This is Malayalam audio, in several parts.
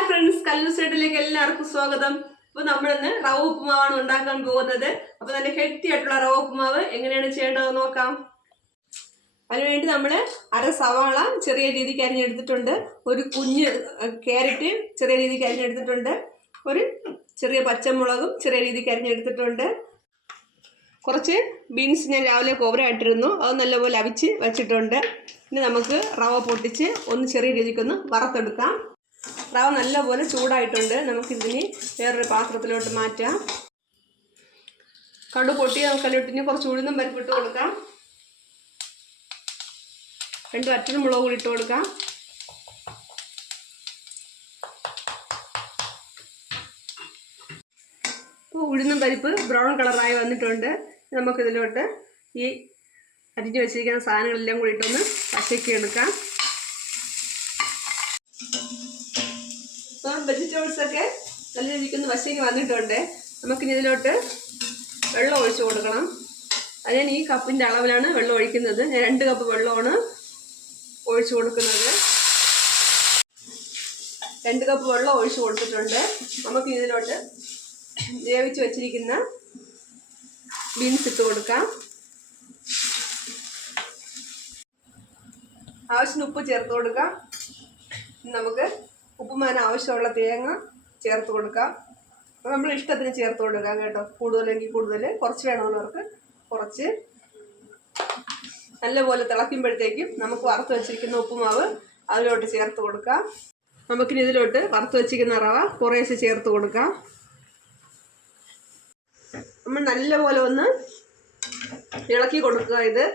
ഹായ് ഫ്രണ്ട്സ്, കല്ലു സൈഡിലേക്ക് എല്ലാവർക്കും സ്വാഗതം. അപ്പോൾ നമ്മളിന്ന് റവ ഉപ്പുമാവാണ് ഉണ്ടാക്കാൻ പോകുന്നത്. അപ്പോൾ നല്ല ഹെൽത്തി ആയിട്ടുള്ള റവ ഉപ്പുമാവ് എങ്ങനെയാണ് ചെയ്യേണ്ടത് നോക്കാം. അതിനുവേണ്ടി നമ്മൾ അര സവാള ചെറിയ രീതിക്ക് അരിഞ്ഞെടുത്തിട്ടുണ്ട്, ഒരു കുഞ്ഞ് ക്യാരറ്റ് ചെറിയ രീതിക്ക് അരിഞ്ഞെടുത്തിട്ടുണ്ട്, ഒരു ചെറിയ പച്ചമുളകും ചെറിയ രീതിക്ക് അരിഞ്ഞെടുത്തിട്ടുണ്ട്, കുറച്ച് ബീൻസ് ഞാൻ രാവിലെ കോവരായിട്ടിരുന്നു, അത് നല്ലപോലെ അവിച്ച് വെച്ചിട്ടുണ്ട്. ഇനി നമുക്ക് റവ പൊട്ടിച്ച് ഒന്ന് ചെറിയ രീതിക്കൊന്ന് വറുത്തെടുക്കാം. റവ നല്ലപോലെ ചൂടായിട്ടുണ്ട്. നമുക്കിതിന് വേറൊരു പാത്രത്തിലോട്ട് മാറ്റാം. കടു പൊട്ടി നമുക്കല്ലോട്ടിന് കുറച്ച് ഉഴുന്നും പരിപ്പ് ഇട്ട് കൊടുക്കാം. 2 വറ്റൽമുളക് കൂടി ഇട്ട് കൊടുക്കാം. ഇപ്പോൾ ഉഴുന്നും പരിപ്പ് ബ്രൗൺ കളറായി വന്നിട്ടുണ്ട്. നമുക്കിതിലോട്ട് ഈ അരിഞ്ഞ് വെച്ചിരിക്കുന്ന സാധനങ്ങളെല്ലാം കൂടി ഇട്ടൊന്ന് പച്ചക്കി എടുക്കാം. ഇപ്പം വെജിറ്റബിൾസൊക്കെ നല്ല രീതിക്കൊന്ന് വശയ്ക്ക് വന്നിട്ടുണ്ട്. നമുക്കിനി ഇതിലോട്ട് വെള്ളം ഒഴിച്ച് കൊടുക്കണം. അത് ഞാൻ ഈ കപ്പിൻ്റെ അളവിലാണ് വെള്ളം ഒഴിക്കുന്നത്. ഞാൻ 2 കപ്പ് വെള്ളമാണ് ഒഴിച്ച് കൊടുക്കുന്നത്. 2 കപ്പ് വെള്ളം ഒഴിച്ച് കൊടുത്തിട്ടുണ്ട്. നമുക്ക് ഇതിലോട്ട് വേവിച്ച് വെച്ചിരിക്കുന്ന ബീൻസ് ഇട്ട് കൊടുക്കാം. ആവശ്യത്തിന് ഉപ്പ് ചേർത്ത് കൊടുക്കാം. നമുക്ക് ഉപ്പുമാവിന് ആവശ്യമുള്ള തേങ്ങ ചേർത്ത് കൊടുക്കാം. അപ്പോൾ നമ്മൾ ഇഷ്ടത്തിന് ചേർത്ത് കൊടുക്കാം കേട്ടോ. കൂടുതലെങ്കിൽ കൂടുതൽ, കുറച്ച് വേണമെന്നവർക്ക് കുറച്ച്. നല്ലപോലെ തിളയ്ക്കുമ്പോഴത്തേക്കും നമുക്ക് വറുത്ത് വെച്ചിരിക്കുന്ന ഉപ്പുമാവ് അതിലോട്ട് ചേർത്ത് കൊടുക്കാം. നമുക്കിനി ഇതിലോട്ട് വറുത്ത് വെച്ചിരിക്കുന്ന റവ കുറേശ്ശെ ചേർത്ത് കൊടുക്കാം. നമ്മൾ നല്ലപോലെ ഒന്ന് ഇളക്കി കൊടുക്കുക. ഇത്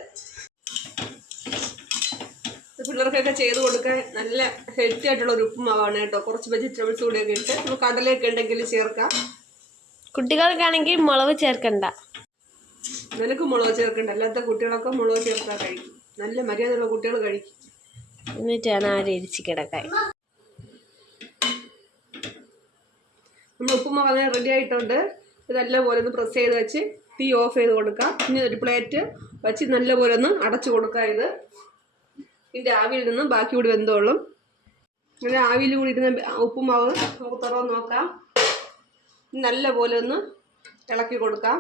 പിള്ളേർക്കൊക്കെ ചെയ്ത് കൊടുക്കാൻ നല്ല ഹെൽത്തി ആയിട്ടുള്ള ഒരു ഉപ്പുമാവാണ് കേട്ടോ. കുറച്ച് വെജിറ്റബിൾസ് കൂടെയൊക്കെ ഇട്ട് നമുക്ക് കടലയൊക്കെ ഉണ്ടെങ്കിൽ ചേർക്കാം. കുട്ടികൾക്കാണെങ്കിൽ മുളക് ചേർക്കണ്ട. നിനക്ക് മുളക് ചേർക്കണ്ട, അല്ലാത്ത കുട്ടികളൊക്കെ മുളക് ചേർത്താൽ കഴിക്കും. നല്ല മര്യാദയുള്ള കുട്ടികൾ കഴിക്കും. എന്നിട്ടാണ് ആ രീതിച്ച് കിടക്കാൻ. നമ്മൾ ഉപ്പുമാവ് അങ്ങനെ റെഡി ആയിട്ടുണ്ട്. ഇതെല്ലാം ഒന്ന് പ്രസ് ചെയ്ത് വെച്ച് തീ ഓഫ് ചെയ്ത് കൊടുക്കാം. ഇനി ഒരു പ്ലേറ്റ് വെച്ച് നല്ലപോലെ ഒന്ന് അടച്ചു കൊടുക്കാം. ഇതിൻ്റെ ആവിയിൽ നിന്ന് ബാക്കി കൂടി വെന്തോളും. അങ്ങനെ ആവിയിൽ കൂടി ഇരുന്ന ഉപ്പുമാവ് നമുക്ക് തുറന്ന് നോക്കാം. നല്ലപോലെ ഒന്ന് ഇളക്കി കൊടുക്കാം.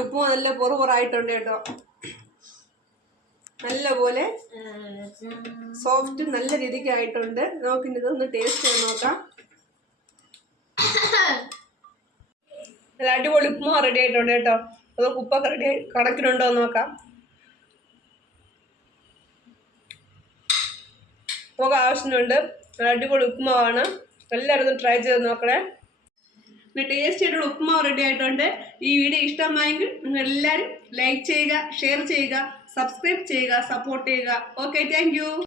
ഉപ്പുമാവ് നല്ല പൊറുപൊറായിട്ടുണ്ട് കേട്ടോ. നല്ലപോലെ സോഫ്റ്റ് നല്ല രീതിക്ക് ആയിട്ടുണ്ട്. നമുക്കിനി ഇതൊന്ന് ടേസ്റ്റ് ചെയ്ത് നോക്കാം. നല്ല അടിപൊളി ഉപ്പുമാവ് റെഡി ആയിട്ടുണ്ട് കേട്ടോ. നമുക്ക് ഉപ്പൊക്കെ റെഡി കണക്കിനുണ്ടോ എന്ന് നോക്കാം. ഉപ്പൊക്കെ ആവശ്യമുണ്ട്. അടിപൊളി ഉപ്പുമാവാണ്. എല്ലാവരും ഒന്ന് ട്രൈ ചെയ്ത് നോക്കണേ. പിന്നെ ടേസ്റ്റ് ആയിട്ടുള്ള ഉപ്പുമാവ് റെഡി ആയിട്ടുണ്ട്. ഈ വീഡിയോ ഇഷ്ടമായെങ്കിൽ നിങ്ങൾ എല്ലാവരും ലൈക്ക് ചെയ്യുക, ഷെയർ ചെയ്യുക, സബ്സ്ക്രൈബ് ചെയ്യുക, സപ്പോർട്ട് ചെയ്യുക. Okay, thank you.